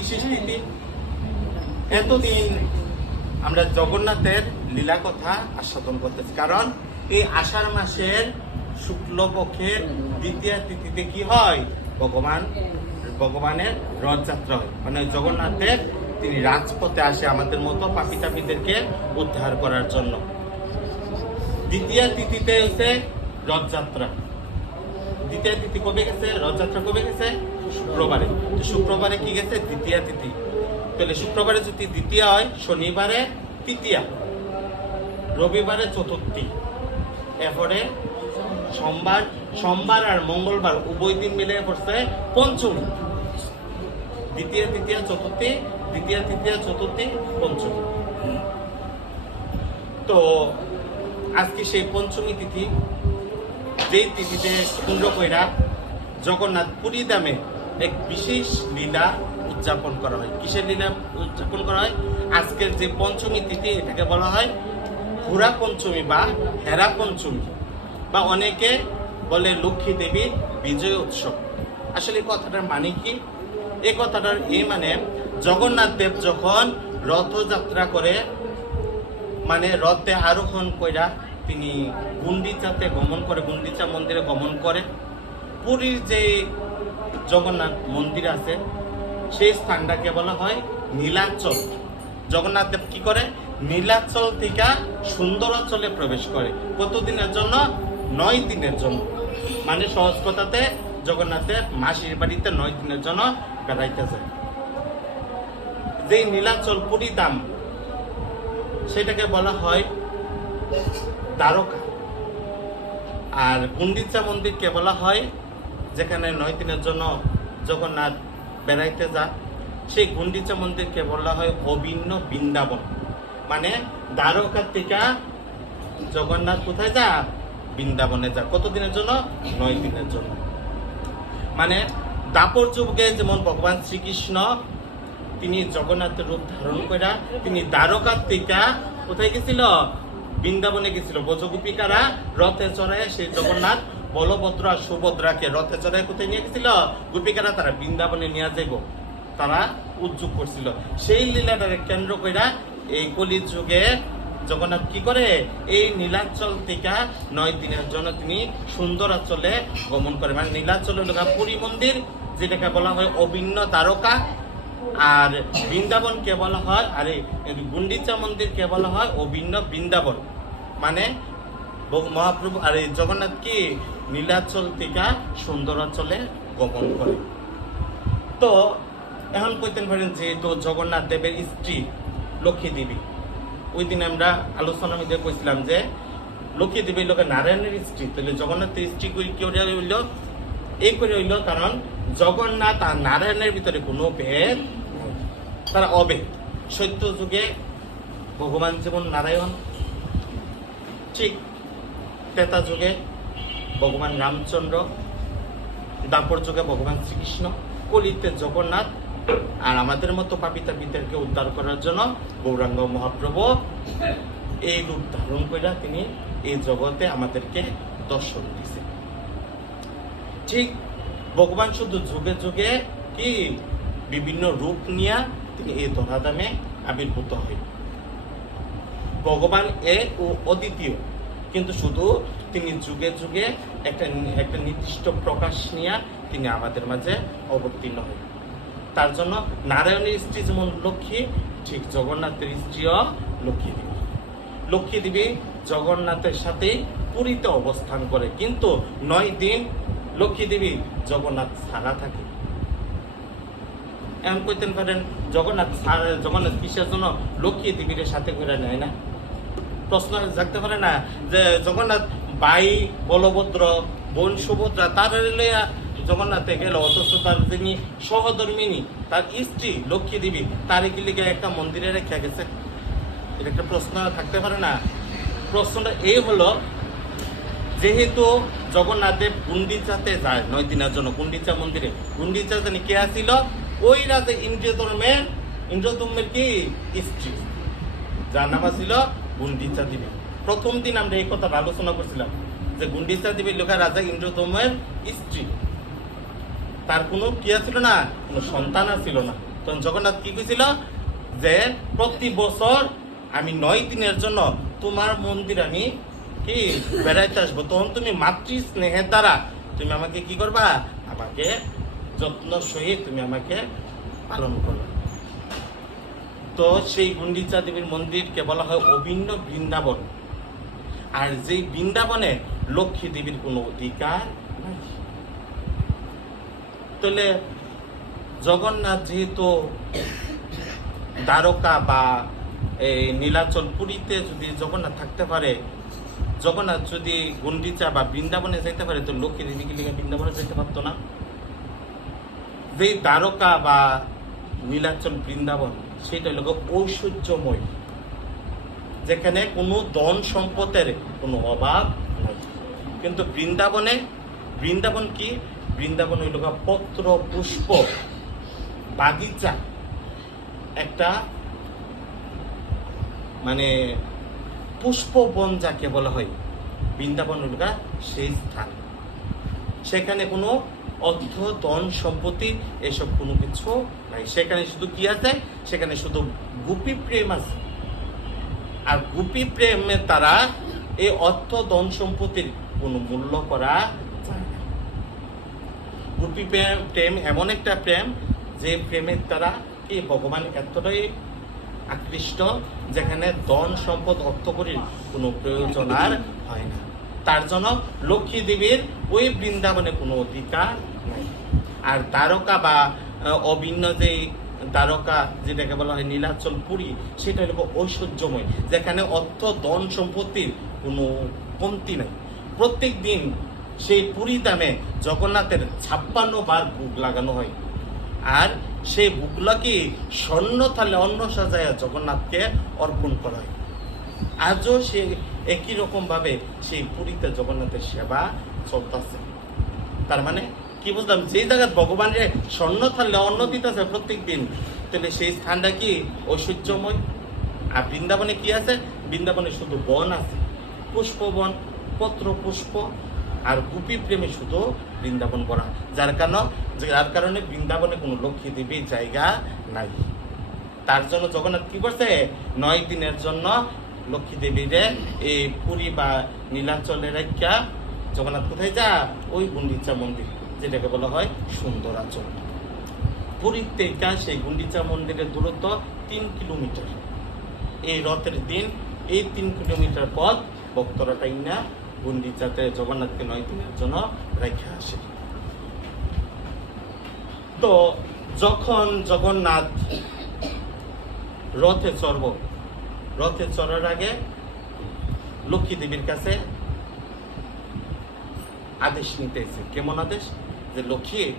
বিশেষ তিথি এতদিন আমরা জগন্নাথের লীলা কথা আস্বাদন করতেছি। কারণ এই আষাঢ় মাসের শুক্লপক্ষের দ্বিতীয় তিথিতে কি হয়? ভগবান, ভগবানের রথযাত্রা হয়। মানে জগন্নাথের তিনি রাজপথে আসে আমাদের মতো পাপি তাপিদেরকে উদ্ধার করার জন্য। দ্বিতীয় তিথিতে হচ্ছে রথযাত্রা। দ্বিতীয় তিথি কবে গেছে? রথযাত্রা কবে গেছে? শুক্রবারে। তো শুক্রবারে কি গেছে? দ্বিতীয় তিথি। তাহলে শুক্রবারে যদি দ্বিতীয় হয়, শনিবারে তৃতীয়া। রবিবারে চতুর্থী। এরপরে সোমবার সোমবার আর মঙ্গলবার উভয় দিন মিলে পড়ছে পঞ্চমী। দ্বিতীয়, তৃতীয়, চতুর্থী, দ্বিতীয়, তৃতীয়, চতুর্থী, পঞ্চমী। তো আজকে সেই পঞ্চমী তিথি, যেই তিথিতে কেন্দ্র কইরা জগন্নাথ পুরী দামে এক বিশেষ লীলা উদযাপন করা হয়। কিসের লীলা উদযাপন করা হয়? আজকের যে পঞ্চমী তিথি, এটাকে বলা হয় ঘোড়া পঞ্চমী বা হেরা পঞ্চমী বা অনেকে বলে লক্ষ্মী দেবীর বিজয় উৎসব। আসলে কথাটার মানে কি? এই কথাটার এই মানে জগন্নাথ দেব যখন রথযাত্রা করে মানে রথে আরোহণ কইরা তিনি গুন্ডিচাতে গমন করে, গুন্ডিচা মন্দিরে গমন করে, পুরীর যে জগন্নাথ মন্দির আছে। সেই স্থানটাকে বলা হয় নীলাচল। জগন্নাথ দেব কি করে? নীলাচল থেকে সুন্দরাচলে প্রবেশ করে। কতদিনের জন্য? নয় দিনের জন্য। মানে সহজ কথাতে জগন্নাথের মাসির বাড়িতে নয় দিনের জন্য বেড়াইতে যায়। যে নীলাচল পুরী দাম সেটাকে বলা হয় দ্বারকা। আর গুন্ডিচা মন্দিরকে বলা হয় যেখানে নয় দিনের জন্য জগন্নাথ বেড়াইতে যা সেই গুন্ডিচা মন্দিরকে বলা হয় অভিন্ন বৃন্দাবন। মানে দ্বারকার থেকে জগন্নাথ কোথায় যা বৃন্দাবনে যা কতদিনের জন্য? নয় দিনের জন্য। মানে দাপর যুগে যেমন ভগবান শ্রীকৃষ্ণ, তিনি জগন্নাথের রূপ ধারণ করা তিনি দ্বারকার থেকে কোথায় গেছিল? বৃন্দাবনে গেছিল। ব্রজগোপিকারা রথে চড়ায় সেই জগন্নাথ বলভদ্র আর সুভদ্রাকে রথে চড়ায় কোথায় নিয়ে গেছিল। গোপিকারা তারা বৃন্দাবনে নিয়ে যাইব। তারা উদ্যোগ করছিল। সেই লীলাটাকে কেন্দ্র কইরা এই কলি যুগে জগন্নাথ কি করে? এই নীলাচল থেকে নয় দিনের জন্য তিনি সুন্দরাচলে গমন করে। মানে নীলাচলে লোকা পুরী মন্দির, যেটাকে বলা হয় অভিন্ন তারকা আর বৃন্দাবনকে বলা হয়, আর গুন্ডিচা মন্দিরকে বলা হয় অভিন্ন বৃন্দাবন। মানে মহাপ্রভু, আর এই জগন্নাথ কি নীলাচল থেকে সুন্দরাচলে গমন করে। তো এখন কইতেন পারেন যে তো জগন্নাথ দেবের স্ত্রী লক্ষ্মী দেবী, ওই দিন আমরা আলোচনা মধ্যে কইছিলাম যে লক্ষ্মী দেবী লোকে নারায়ণের স্ত্রী, তাহলে জগন্নাথের স্ত্রী কই কি করে হইল? এই করে হইল কারণ জগন্নাথ আর নারায়ণের ভিতরে কোনো ভেদ। তারা অভেদ। সত্য যুগে ভগবান যেমন নারায়ণ, ঠিক ত্রেতা যুগে ভগবান রামচন্দ্র, দাপর যুগে ভগবান শ্রীকৃষ্ণ, কলিতে জগন্নাথ, আর আমাদের মতো পাপিতা পিতাকে উদ্ধার করার জন্য গৌরাঙ্গ মহাপ্রভু এই রূপ ধারণ করে তিনি এই জগতে আমাদেরকে দর্শন দিছে। ঠিক ভগবান শুধু যুগে যুগে কি বিভিন্ন রূপ নিয়ে তিনি এই ধরাধামে আবির্ভূত হয়। ভগবান এ ও অদ্বিতীয়। কিন্তু শুধু তিনি যুগে যুগে একটা একটা নির্দিষ্ট প্রকাশ নিয়ে তিনি আমাদের মাঝে অবতীর্ণ হয় তার জন্য নারায়ণের স্ত্রী যেমন লক্ষ্মী, ঠিক জগন্নাথের স্ত্রীও লক্ষ্মী দেবী। লক্ষ্মী দেবী জগন্নাথের সাথে পুরীতে অবস্থান করে, কিন্তু নয় দিন লক্ষ্মী দেবী জগন্নাথ ছাড়া থাকে। এমন কইতেন পারেন, জগন্নাথ জগন্নাথ কিসের জন্য লক্ষ্মী দেবীর সাথে করে নেয় না? প্রশ্ন জাগতে পারে না যে জগন্নাথ বাই বলভদ্র, বোন সুভদ্রা, তার লইয়া জগন্নাথে গেল অথচ তার যিনি সহধর্মিনী, তার স্ত্রী লক্ষ্মী দেবী তার কি লিগে একটা মন্দিরে রেখে গেছে? এটা একটা প্রশ্ন থাকতে পারে না। প্রশ্নটা এই হলো, যেহেতু জগন্নাথ দেব গুন্ডিচাতে যায়, নয় দিনের জন্য গুন্ডিচা মন্দিরে, গুন্ডিচা জানি কে আসিল ওই রাজা ইন্দ্রধর্মের ইন্দ্রধর্মের কি? স্ত্রী। যার নাম ছিল গুন্ডিচা দেবী। প্রথম দিন আমরা এই কথা আলোচনা করছিলাম যে গুন্ডিচা দেবীর লোকা রাজা ইন্দ্রদমের স্ত্রী। তার কোনো কি ছিল না, কোনো সন্তান ছিল না। তখন জগন্নাথ কি কইছিল? যে প্রতি বছর আমি নয় দিনের জন্য তোমার মন্দির আমি কি বেড়াইতে আসব। তখন তুমি মাতৃ স্নেহের দ্বারা তুমি আমাকে কি করবা? আমাকে যত্ন সহিত তুমি আমাকে পালন করবে। তো সেই গুন্ডিচা দেবীর মন্দিরকে বলা হয় অভিন্ন বৃন্দাবন। আর যেই বৃন্দাবনে লক্ষ্মী দেবীর কোনো অধিকার তাহলে জগন্নাথ যেহেতু দ্বারকা বা এই নীলাচল পুরীতে যদি জগন্নাথ থাকতে পারে, জগন্নাথ যদি গুন্ডিচা বা বৃন্দাবনে যেতে পারে, তো লক্ষ্মী দেবী কি লিখে বৃন্দাবনে যেতে পারতো না। যেই দ্বারকা বা নীলাচল বৃন্দাবন সেটা হলো ঐশ্বর্যময় যেখানে কোনো ধন সম্পদের কোনো অভাব নাই। কিন্তু বৃন্দাবনে, বৃন্দাবন কি? বৃন্দাবন হইল পত্র, পুষ্প, বাগিচা, একটা মানে পুষ্পবন যাকে বলা হয়। বৃন্দাবন হইল সেই স্থান। সেখানে কোনো অর্থ, ধন, সম্পত্তি, এসব কোনো কিছু নাই। সেখানে শুধু কি আছে? সেখানে শুধু গুপি প্রেম আছে। আর গুপি প্রেমে তারা এই অর্থ, ধন, সম্পত্তির কোনো মূল্য করা যায় না। গুপি প্রেম প্রেম এমন একটা প্রেম যে প্রেমের দ্বারা কি ভগবান এতটাই আকৃষ্ট যেখানে ধন, সম্পদ অর্থ করির কোনো প্রয়োজন আর হয় না। তার জন্য লক্ষ্মী দেবীর ওই বৃন্দাবনে কোনো অধিকার নাই। আর দ্বারকা বা অভিন্ন যে দ্বারকা যেটাকে বলা হয় নীলাচল পুরী, সেটা হলো ঐশ্বর্যময়, যেখানে অর্থ, ধন, সম্পত্তির কোনো কমতি নাই। প্রত্যেক দিন সেই পুরী দামে জগন্নাথের ছাপ্পান্ন বার বুক লাগানো হয়। আর সেই বুকগুলোকে স্বর্ণ থালে অন্ন সাজায় জগন্নাথকে অর্পণ করা হয়। আজও সে একই রকম ভাবে সেই পুরীতে জগন্নাথের সেবা চলতেছে। তার মানে কি বুঝলাম যে জায়গায় ভগবানের স্বর্ণ থাললে অন্ন দিতেছে প্রত্যেক দিন তাহলে সেই স্থানটা কি ঐশ্বর্যময়? আর বৃন্দাবনে কি আছে? বৃন্দাবনে শুধু বন আছে, পুষ্পবন পত্র পুষ্প আর গুপি প্রেমে শুধু বৃন্দাবন করা যার কারণ, যার কারণে বৃন্দাবনে কোনো লক্ষ্মী দেবীর জায়গা নাই। তার জন্য জগন্নাথ কি করছে? নয় দিনের জন্য লক্ষ্মী দেবীরে এই পুরী বা নীলাচলে রাখা জগন্নাথ কোথায় যা, ওই গুন্ডিচা মন্দির যেটাকে বলা হয় সুন্দরাচল পুরীর থেকে সেই গুন্ডিচা মন্দিরের দূরত্ব তিন কিলোমিটার। এই রথের দিন, এই তিন কিলোমিটার পথ ভক্তরা টাই না গুন্ডিচাতে জগন্নাথকে নয় দিনের জন্য রেখে আসে। তো যখন জগন্নাথ রথে চড়ব রথে চড়ার আগে লক্ষ্মী দেবীর কাছে আদেশ নিতেছে কেমন আদেশ? যে, লক্ষ্মী,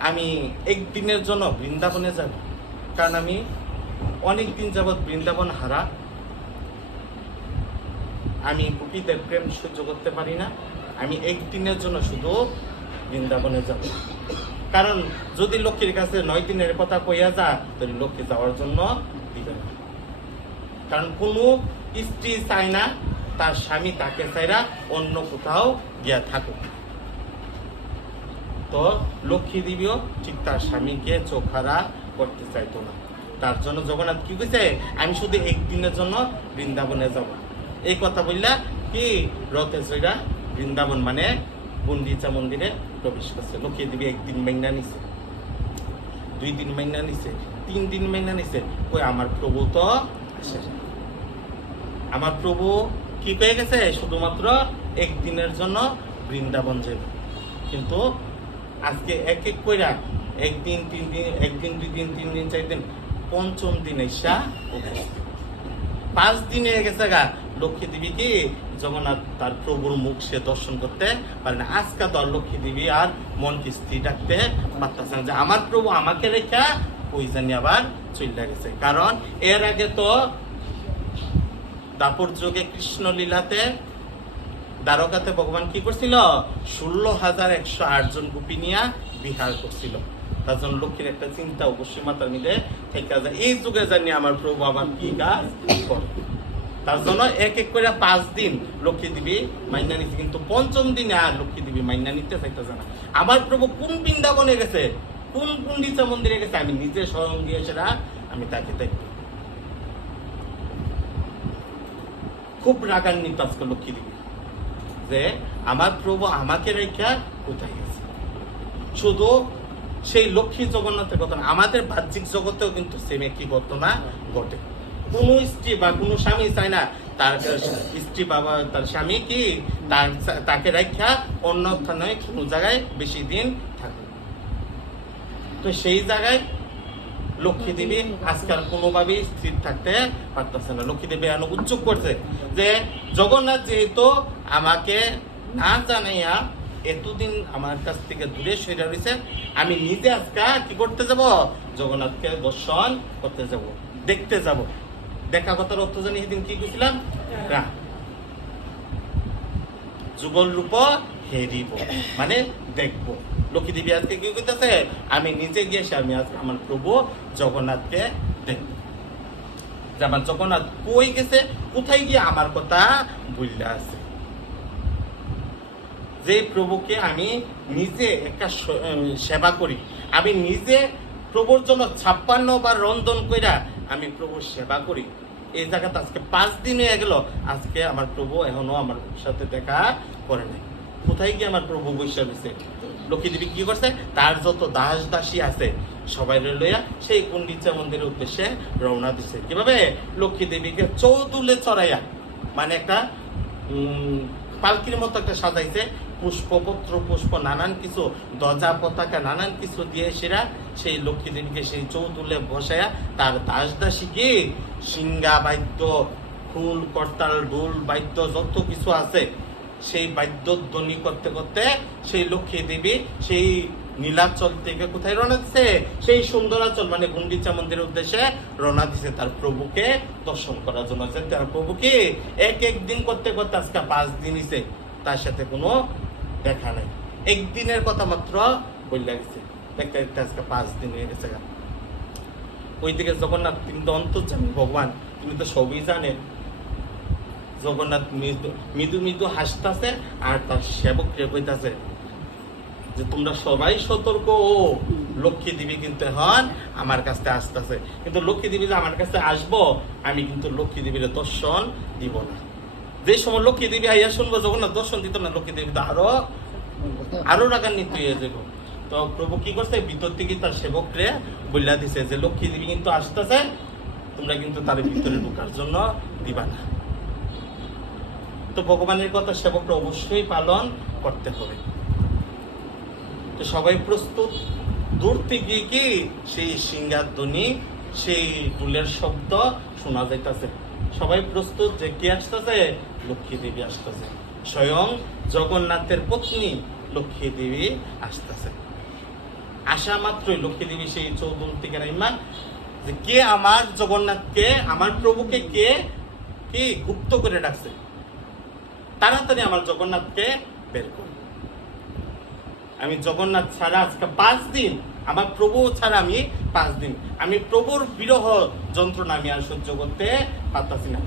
আমি একদিনের জন্য বৃন্দাবনে যাব। কারণ আমি অনেক দিন যাবৎ বৃন্দাবন হারা। আমি গোপীদের প্রেম সহ্য করতে পারি না। আমি একদিনের জন্য শুধু বৃন্দাবনে যাব। কারণ যদি লক্ষ্মীর কাছে নয় দিনের কথা কইয়া যা, তাহলে লক্ষ্মী যাওয়ার জন্য দিবে না। কারণ কোনো স্ত্রী চায় না, তার স্বামী তাকে চাইরা অন্য কোথাও গিয়া থাকুক। তো লক্ষ্মী দেবীও ঠিক তার স্বামীকে চোখারা করতে চাইতো না। তার জন্য জগন্নাথ কি কইছে? আমি শুধু একদিনের জন্য বৃন্দাবনে যাব। এই কথা বললা কি রথে চৈরা বৃন্দাবন মানে বন্দিচা মন্দিরে প্রবেশ করছে। লক্ষ্মী দেবী একদিন মেঘনা নিছে, দুই দিন মেঘনা নিছে, তিন দিন মেঘনা নিছে। কই আমার প্রভু তো আসে। আমার প্রভু কি পেয়ে গেছে? শুধুমাত্র একদিনের জন্য বৃন্দাবন যাবে কিন্তু আজকে এক এক কইরা একদিন, তিন দিন, একদিন, দুই দিন, তিন দিন, চার দিন, পঞ্চম দিন উপস্থিত। পাঁচ দিন হয়ে গেছে গা। লক্ষ্মী দেবী কি জগন্নাথ তার প্রভুর মুখ সে দর্শন করতে পারে না। আজকে তো আর লক্ষ্মী দেবী আর মনকে স্থির রাখতে পারতেছে না যে আমার প্রভু আমাকে রেখা ওই জানি আবার চলে গেছে। কারণ এর আগে তো দাপর যুগে কৃষ্ণ লীলাতে দ্বারকাতে ভগবান কি করছিল? ষোলো হাজার একশো আট জন গোপী নিয়া বিহার করছিল। তার জন্য লক্ষ্মীর একটা চিন্তা অবশ্যই মাথার মিলে থেকে যায়। এই যুগে জানি আমার প্রভু আবার কি কাজ? তার জন্য এক এক করে পাঁচ দিন লক্ষ্মী দেবী মাইনা নিচ্ছে কিন্তু পঞ্চম দিনে আর লক্ষ্মী দেবী মাইনা নিতে চাইতেছে না। আমার প্রভু কোন বৃন্দাবনে গেছে? কোন পুন্ডিচা মন্দিরে গেছে? আমি নিজে স্বয়ং সেটা আমি তাকে দেখব। খুব রাগান্বিত আজকে লক্ষ্মী দেবী। যে আমার প্রভু আমাকে রেখা কোথায় গেছে? শুধু সেই লক্ষ্মী জগন্নাথের কথা না, আমাদের বাহ্যিক জগতেও কিন্তু সেম একই ঘটনা ঘটে। কোন স্ত্রী বা কোনো স্বামী চায় না, তার, স্ত্রী বাবা, তার স্বামী কি তার, তাকে রেখা অন্য স্থানে কোনো জায়গায় বেশি দিন থাকে তো সেই জায়গায় লক্ষ্মী দেবী আজকাল কোনোভাবেই স্থির থাকতে পারতেছে না। লক্ষ্মী দেবী এমন উচ্চুক করছে যে জগন্নাথ যেহেতু আমাকে না জানাইয়া এতদিন আমার কাছ থেকে দূরে সরে রয়েছে আমি নিজে আজকে কি করতে যাব? জগন্নাথকে দর্শন করতে যাব দেখতে যাব। দেখা কথার অর্থ জানি সেদিন কি কইছিলাম? না যুগল রূপ হেরিব মানে দেখব। লক্ষ্মী দেবী আজকে কি কইতেছে? আমি নিজে গিয়ে সে আমি আজকে আমার প্রভু জগন্নাথকে দেখব। যে আমার জগন্নাথ কই গেছে? কোথায় গিয়ে আমার কথা বললে আছে? যে প্রভুকে আমি নিজে একটা সেবা করি, আমি নিজে প্রভুর জন্য ছাপ্পান্ন বার রন্ধন কইরা আমি প্রভুর সেবা করি। এই জায়গাতে আজকে পাঁচ দিন হয়ে গেল। আজকে আমার প্রভু এখনও আমার সাথে দেখা করে নাই। কোথায় গিয়ে আমার প্রভু বৈশা রয়েছে লক্ষ্মী দেবী কি করছে? তার যত দাস দাসী আছে, সবাই লইয়া সেই কুন্ডিচা মন্দিরের উদ্দেশ্যে রওনা দিছে। কীভাবে? লক্ষ্মী দেবীকে চৌতুলে চড়াইয়া মানে একটা পালকির মতো একটা সাজাইছে, পুষ্পপত্র, পুষ্প, নানান কিছু, ধ্বজা পতাকা, নানান কিছু দিয়ে সেরা সেই লক্ষ্মী দেবীকে সেই চৌতুলে বসায়া তার দাস দাসীকে সিঙ্গা বাদ্য, ফুল, করতাল, ঢোল, বাদ্য, যত কিছু আছে সেই বাদ্য ধ্বনি করতে করতে সেই লক্ষ্মী দেবী সেই নীলাচল থেকে কোথায় রওনা দিছে? সেই সুন্দরাচল মানে গুন্ডিচা মন্দিরের উদ্দেশ্যে রওনা দিছে তার প্রভুকে দর্শন করার জন্য। তার প্রভুকে এক এক দিন করতে করতে আজকে পাঁচ দিন হিসে তার সাথে কোনো দেখা নাই। একদিনের কথা মাত্র বললে গেছে। দেখতে দেখতে আজকে পাঁচ দিন হয়ে গেছে। ওইদিকে জগন্নাথ তিনি তো অন্তর্জামী ভগবান তিনি তো সবই জানেন জগন্নাথ মৃদু মৃদু মৃদু হাসতাছে আর তার সেবককে কইতাছে যে তোমরা সবাই সতর্ক, ও লক্ষ্মী দেবী কিন্তু এখন আমার কাছে আসতেছে। কিন্তু লক্ষ্মী দেবী যে আমার কাছে আসব, আমি কিন্তু লক্ষ্মী দেবীর দর্শন দিব না। যে সময় লক্ষ্মী দেবী আইয়া শুনব, জগন্নাথ দর্শন দিত না, লক্ষ্মী দেবী তো আরও আরও রাগান্বিত হয়ে যাব তো প্রভু কি করছে? ভিতর থেকে তার সেবকরে বইলা দিছে যে লক্ষ্মী দেবী কিন্তু আসতেছে, তোমরা কিন্তু তার ভিতরে ঢোকার জন্য দিবা না। তো ভগবানের কথা সেবকরা অবশ্যই পালন করতে হবে। তো সবাই প্রস্তুত? দূর থেকে কি সেই সিঙ্গার ধ্বনি সেই টুলের শব্দ শোনা যাইতাছে? সবাই প্রস্তুত যে কে আসতেছে? লক্ষ্মী দেবী আসতেছে। স্বয়ং জগন্নাথের পত্নী লক্ষ্মী দেবী আসতেছে। আসা মাত্রই লক্ষ্মী দেবী সেই চৌদুল থেকে নাইমা যে কে আমার জগন্নাথকে, আমার প্রভুকে কে, কি গুপ্ত করে ডাকছে? তাড়াতাড়ি আমার জগন্নাথকে বের করো। আমি জগন্নাথ ছাড়া আজকে পাঁচ দিন, আমার প্রভু ছাড়া আমি পাঁচ দিন। আমি প্রভুর বিরহ যন্ত্রণা আমি আর সহ্য করতে পারতাছি না।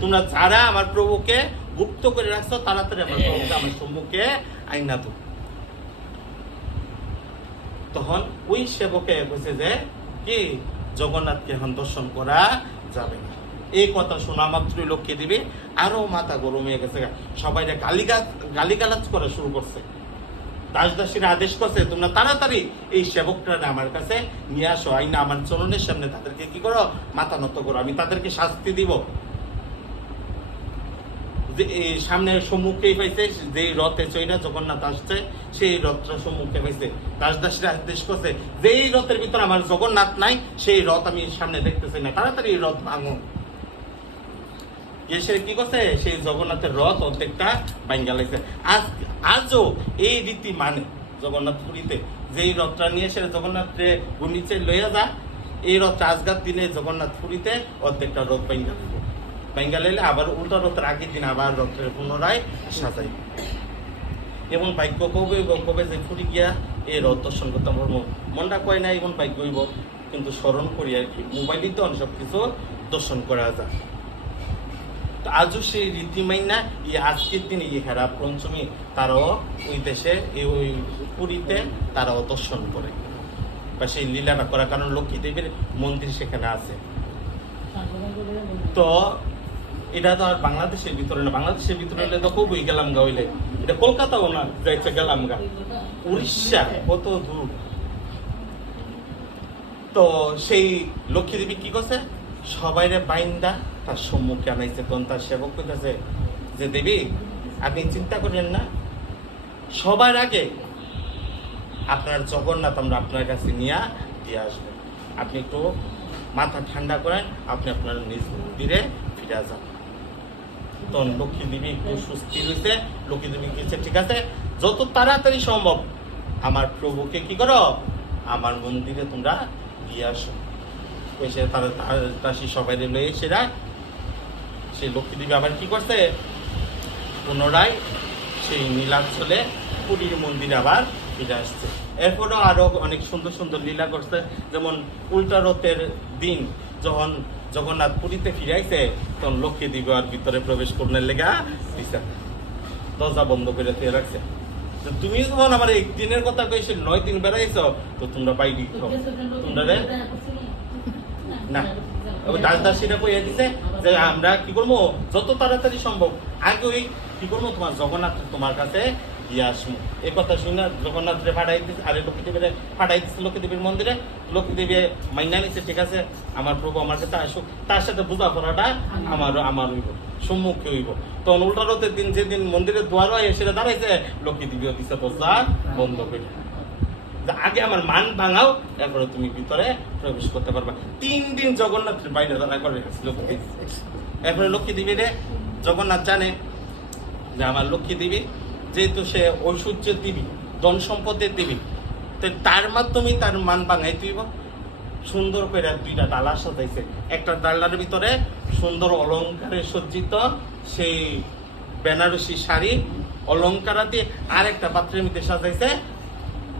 তোমরা যারা আমার প্রভুকে গুপ্ত করে রাখছো, তাড়াতাড়ি আমার প্রভুকে আমার সম্মুখে আইনা তো তখন ওই সেবকে বলছে যে, কি? জগন্নাথকে এখন দর্শন করা যাবে না। এই কথা শোনা মাত্রই লক্ষ্মী দিবে। আরও মাথা গরম হয়ে গেছে সবাই গালিগা গালিগালাজ করা শুরু করছে। দাস দাসীরা আদেশ করছে, তোমরা তাড়াতাড়ি এই সেবকটা আমার কাছে নিয়ে আসো। আইনা আমার চরণের সামনে তাদেরকে কি করো? মাথা নত করো। আমি তাদেরকে শাস্তি দিব। যে সামনে সম্মুখেই পাইছে, যে রথে চৈরা জগন্নাথ আসছে, সেই রথটা সম্মুখে পাইছে। দাস দাসীরা আদেশ করছে, যেই রথের ভিতর আমার জগন্নাথ নাই, সেই রথ আমি সামনে দেখতেছি না। তাড়াতাড়ি রথ ভাঙো। এসে কি করছে? সেই জগন্নাথের রথ অর্ধেকটা ভাঙ্গা লাগছে। আজ, আজও এই রীতি মানে জগন্নাথ পুরীতে। যেই রথটা নিয়ে এসে জগন্নাথে গুনিচে লইয়া যা, এই রথটা আজকার দিনে জগন্নাথ পুরীতে অর্ধেকটা রথ ভাঙ্গা লাগবে। ভাঙ্গা লাইলে আবার উল্টা রথের আগের দিন আবার রথের পুনরায় সাজাই। এবং ভাগ্য কবে কবে যে ফুরি গিয়া এই রথ দর্শন করতাম মন- মনটা কয় না, এমন ভাগ্য হইব। কিন্তু স্মরণ করি আর কি, মোবাইলই তো সব কিছু দর্শন করা যায়। আজও সেই রীতিমাইনা এই আজকের দিনে এই হেরা পঞ্চমী তারাও ওই দেশে, এই ওই পুরীতে তারাও দর্শন করে। বা সেই লীলাটা করার কারণ লক্ষ্মী দেবীর? মন্দির সেখানে আছে। তো এটা তো আর বাংলাদেশের ভিতরে না। বাংলাদেশের ভিতরে হলে তো খুবই গেলাম গা হইলে। এটা কলকাতাও না যাইছে গেলাম গা। উড়িষ্যা, কত দূর। তো সেই লক্ষ্মী দেবী কি করছে? সবাইরে বাইন্দা তার সম্মুখে আনাইছে, তখন তার সেবক কইতেছে, যে দেবী, আপনি চিন্তা করেন না, সবার আগে আপনার জগন্নাথ আমরা আপনার কাছে নিয়ে দিয়ে আসব। আপনি একটু মাথা ঠান্ডা করেন, আপনি আপনার নিজ মন্দিরে ফিরে যান। তখন লক্ষ্মী দেবী একটু সুস্থির হয়েছে লক্ষ্মী দেবী গেছে ঠিক আছে, যত তাড়াতাড়ি সম্ভব আমার প্রভুকে কি করো? আমার মন্দিরে তোমরা দিয়ে আসো। এসে তারা তাসি সবাই লয়ে সেরা সেই লক্ষ্মী দেবী আবার কি করছে? পুনরায় সেই নীলাঞ্চলে পুরীর মন্দিরে আবার ফিরে আসছে। এরপরও আরও অনেক সুন্দর সুন্দর লীলা করছে। যেমন উল্টা রথের দিন যখন জগন্নাথ পুরীতে ফিরাইছে তখন লক্ষ্মী দেবী আর ভিতরে প্রবেশ করনের লেগা দিছে। দরজা বন্ধ করে দিয়ে রাখছে। তুমি যখন আমার একদিনের কথা কইছে নয় দিন বেড়াইছ তো তোমরা পাই বাইরে তোমরা রে? না। দাসদাসীরা কইয়া দিছে যে আমরা কি করব? যত তাড়াতাড়ি সম্ভব আগে ওই কি করব? তোমার জগন্নাথ তোমার কাছে দিয়ে আসব। এই কথা শুনে জগন্নাথরে ফাটাই দিচ্ছে আরে লক্ষ্মী দেবীরে ফাটাই দিচ্ছে লক্ষ্মী দেবীর মন্দিরে। লক্ষ্মী দেবী মাইনা নিচ্ছে ঠিক আছে, আমার প্রভু আমার কাছে আসুক। তার সাথে বোঝাপড়াটা আমার আমার হইব, সম্মুখে হইব। তখন উল্টা রথের দিন যেদিন মন্দিরের হয়, সেটা দাঁড়াইছে লক্ষ্মী দেবীও দিচ্ছে দরজা বন্ধ করে। আগে আমার মান ভাঙাও তারপরে তুমি ভিতরে প্রবেশ করতে পারবা। তিন দিন জগন্নাথের বাইরে দাঁড়া করে রেখেছিল এরপরে লক্ষ্মী দেবী রে, জগন্নাথ জানে যে আমার লক্ষ্মী দেবী, যেহেতু সে ঐশ্বর্যের দেবী, ধন সম্পদের দেবী, তো তার মাধ্যমে তার মান ভাঙাই তুইব। সুন্দর করে দুইটা ডালা সাজাইছে। একটা ডালার ভিতরে সুন্দর অলংকারে সজ্জিত সেই বেনারসি শাড়ি অলংকারা দিয়ে আর একটা পাত্রের মধ্যে সাজাইছে।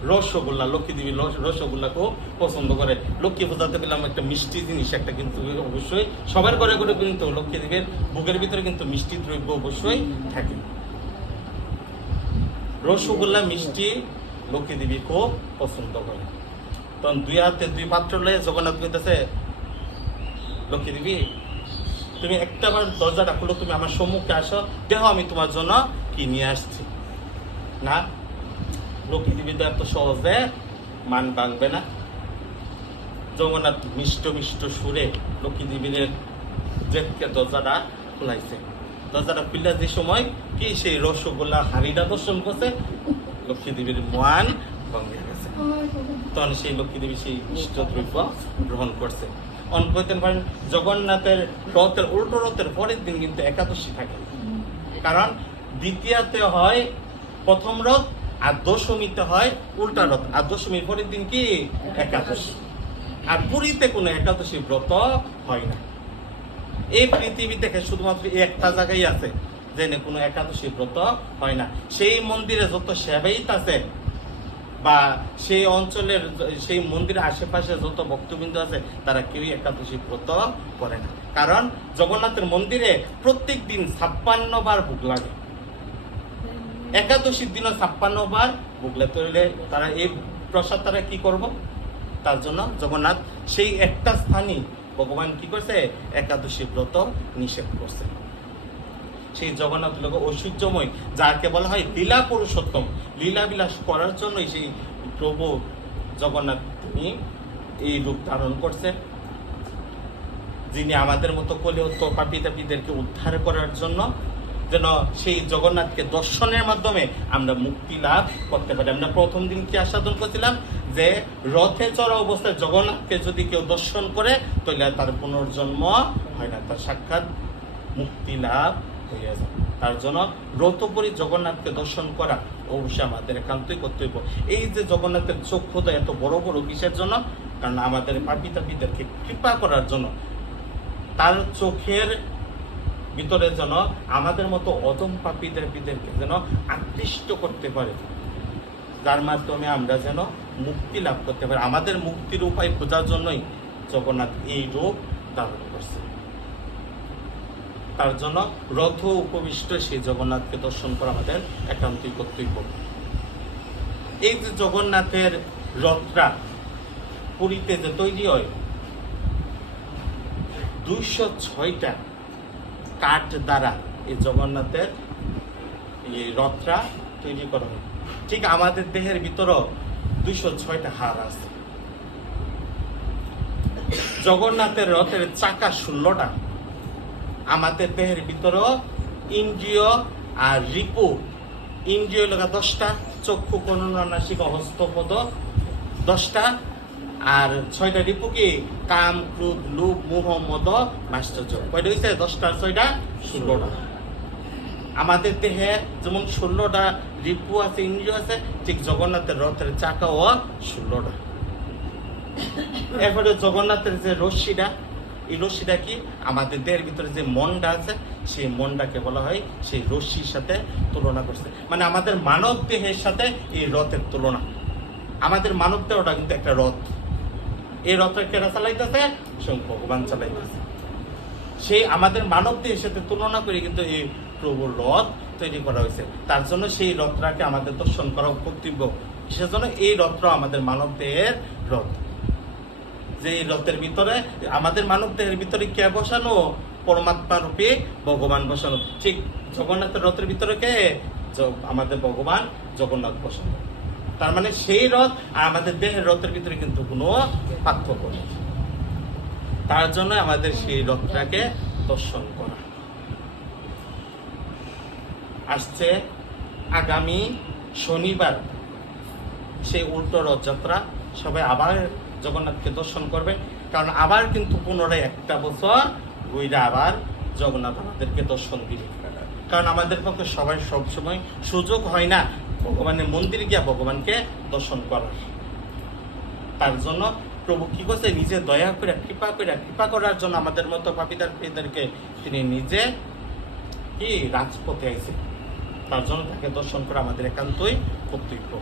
রসগোল্লা, লক্ষ্মী দেবী রস- রসগোল্লা খুব পছন্দ করে। লক্ষ্মী পূজাতে পেলাম একটা মিষ্টি জিনিস, একটা কিন্তু অবশ্যই সবার ঘরে ঘরে কিন্তু লক্ষ্মী দেবীর বুকের ভিতরে কিন্তু মিষ্টি দ্রব্য অবশ্যই থাকে। রসগোল্লা, মিষ্টি লক্ষ্মী দেবী খুব পছন্দ করে। তখন দুই হাতে দুই পাত্র লয়ে জগন্নাথ কইতেছে, লক্ষ্মী দেবী, তুমি একটা বার দরজাটা খুলো তুমি আমার সম্মুখে আসো দেহ আমি তোমার জন্য কি নিয়ে আসছি। না লক্ষ্মী দেবী এত সহজে মান ভাঙবে না। জগন্নাথ মিষ্ট মিষ্ট সুরে লক্ষ্মী দেবীর জেটকে দরজাটা খোলাইছে। দরজাটা খুললে যে সময় কি সেই রসগোল্লা হাড়িটা দর্শন করছে লক্ষ্মী দেবীর মান ভঙ্গে গেছে। তখন সেই লক্ষ্মী দেবী সেই মিষ্ট দ্রব্য গ্রহণ করছে। অন কইতেন পারেন, জগন্নাথের রথের, উল্টো রথের পরের দিন কিন্তু একাদশী থাকে। কারণ দ্বিতীয়াতে হয় প্রথম রথ আর দশমীতে হয়, উল্টা রথ। আর দশমীর পরের দিন কি? একাদশী। আর পুরীতে কোনো একাদশী ব্রত হয় না। এই পৃথিবী থেকে শুধুমাত্র একটা জায়গায় আছে যেখানে কোনো একাদশী ব্রত হয় না। সেই মন্দিরে যত সেবাইত আছে, বা সেই অঞ্চলের সেই মন্দিরের আশেপাশে যত ভক্তবৃন্দ আছে, তারা কেউই একাদশী ব্রত করে না। কারণ জগন্নাথের মন্দিরে প্রত্যেক দিন ছাপ্পান্ন বার ভোগ লাগে। একাদশীর দিনও ছাপ্পান্ন বার লাগতে হলে তারা এই প্রসাদ তারা কি করব? তার জন্য জগন্নাথ সেই একটা স্থানই ভগবান কি করছে? একাদশী ব্রত নিষেধ করছে। সেই জগন্নাথ লোক ঐশ্বর্যময়, যাকে বলা হয় লীলা পুরুষোত্তম, লীলা বিলাস করার জন্যই সেই প্রভু জগন্নাথ তিনি এই রূপ ধারণ করছে। যিনি আমাদের মতো কলিহত পাপি তাপিদেরকে উদ্ধার করার জন্য যেন সেই জগন্নাথকে দর্শনের মাধ্যমে আমরা মুক্তি লাভ করতে পারি। আমরা প্রথম দিন কি আস্বাদন করছিলাম? যে রথে চড়া অবস্থায় জগন্নাথকে যদি কেউ দর্শন করে, তাহলে তার পুনর্জন্ম হয় না, তার সাক্ষাৎ মুক্তি লাভ হইয়া যায়। তার জন্য রথপরি জগন্নাথকে দর্শন করা অবশ্যই আমাদের একান্তই করতে হইব এই যে জগন্নাথের চক্ষুতা এত বড় বড় কিসের জন্য? কারণ আমাদের পাপিতা পিতাকে কৃপা করার জন্য তার চোখের ভিতরে যেন আমাদের মতো অদম পাপীদের পিদেরকে যেন আকৃষ্ট করতে পারে। যার মাধ্যমে আমরা যেন মুক্তি লাভ করতে পারি। আমাদের মুক্তির উপায় খোঁজার জন্যই জগন্নাথ এই রূপ ধারণ করছে। তার জন্য রথ উপবিষ্ট সেই জগন্নাথকে দর্শন করা আমাদের একান্তই কর্তব্য। এই যে জগন্নাথের রথটা পুরীতে যে তৈরি হয়, দুইশো ছয়টা কাঠ দ্বারা এই জগন্নাথের এই রথটা তৈরি করা হয়। ঠিক আমাদের দেহের ভিতরও দুইশো ছয়টা হাড় আছে। জগন্নাথের রথের চাকা ষোলোটা। আমাদের দেহের ভিতরও ইন্দ্রিয় আর রিপু। ইন্দ্রিয় লগা দশটা, চক্ষু কর্ণনাসিক হস্তপদ দশটা। আর ছয়টা রিপু কি কাম, ক্রোধ, লোভ, মোহ, মদ মাশ্চর্য কয়টা হয়েছে দশটা, ছয়টা, ষোলোটা। আমাদের দেহে যেমন ষোলোটা রিপু আছে, ইন্দ্রিয় আছে, ঠিক জগন্নাথের রথের চাকাও ষোলোটা। এরপরে জগন্নাথের যে রশ্মিটা, এই রশ্মিটা কি? আমাদের দেহের ভিতরে যে মনটা আছে, সেই মনটাকে বলা হয়, সেই রশ্মির সাথে তুলনা করছে। মানে আমাদের মানব দেহের সাথে এই রথের তুলনা। আমাদের মানব দেহটা কিন্তু একটা রথ। এই রথের কেরা চালাইতেছে? স্বয়ং ভগবান চালাইতেছে। সেই আমাদের মানব দেহের সাথে তুলনা করে কিন্তু এই প্রভুর রথ তৈরি করা হয়েছে। তার জন্য সেই রথটাকে আমাদের দর্শন করা কর্তব্য সেজন্য এই রথটা আমাদের মানব দেহের রথ। যে এই রথের ভিতরে, আমাদের মানব দেহের ভিতরে কে বসানো? পরমাত্মা রূপে ভগবান বসানো। ঠিক জগন্নাথের রথের ভিতরে কে? আমাদের ভগবান জগন্নাথ বসানো। তার মানে সেই রথ আর আমাদের দেহের রথের ভিতরে কিন্তু কোনো পার্থক্য নেই। তার জন্য আমাদের সেই রথটাকে দর্শন করা। আসছে আগামী শনিবার সেই উল্টো রথযাত্রা। সবাই আবার জগন্নাথকে দর্শন করবে কারণ আবার কিন্তু পুনরায় একটা বছর ঘুরে আবার জগন্নাথ আমাদেরকে দর্শন দিবে কারণ আমাদের পক্ষে সবাই সবসময় সুযোগ হয় না ভগবানের মন্দিরে গিয়া ভগবানকে দর্শন করার। তার জন্য প্রভু কি করছে নিজে দয়া করে কৃপা করে কৃপা করার জন্য আমাদের মতো পাপিদার প্রিয়দেরকে তিনি নিজে কি রাজপথে আইছে। তার জন্য তাকে দর্শন করা আমাদের একান্তই কর্তব্য।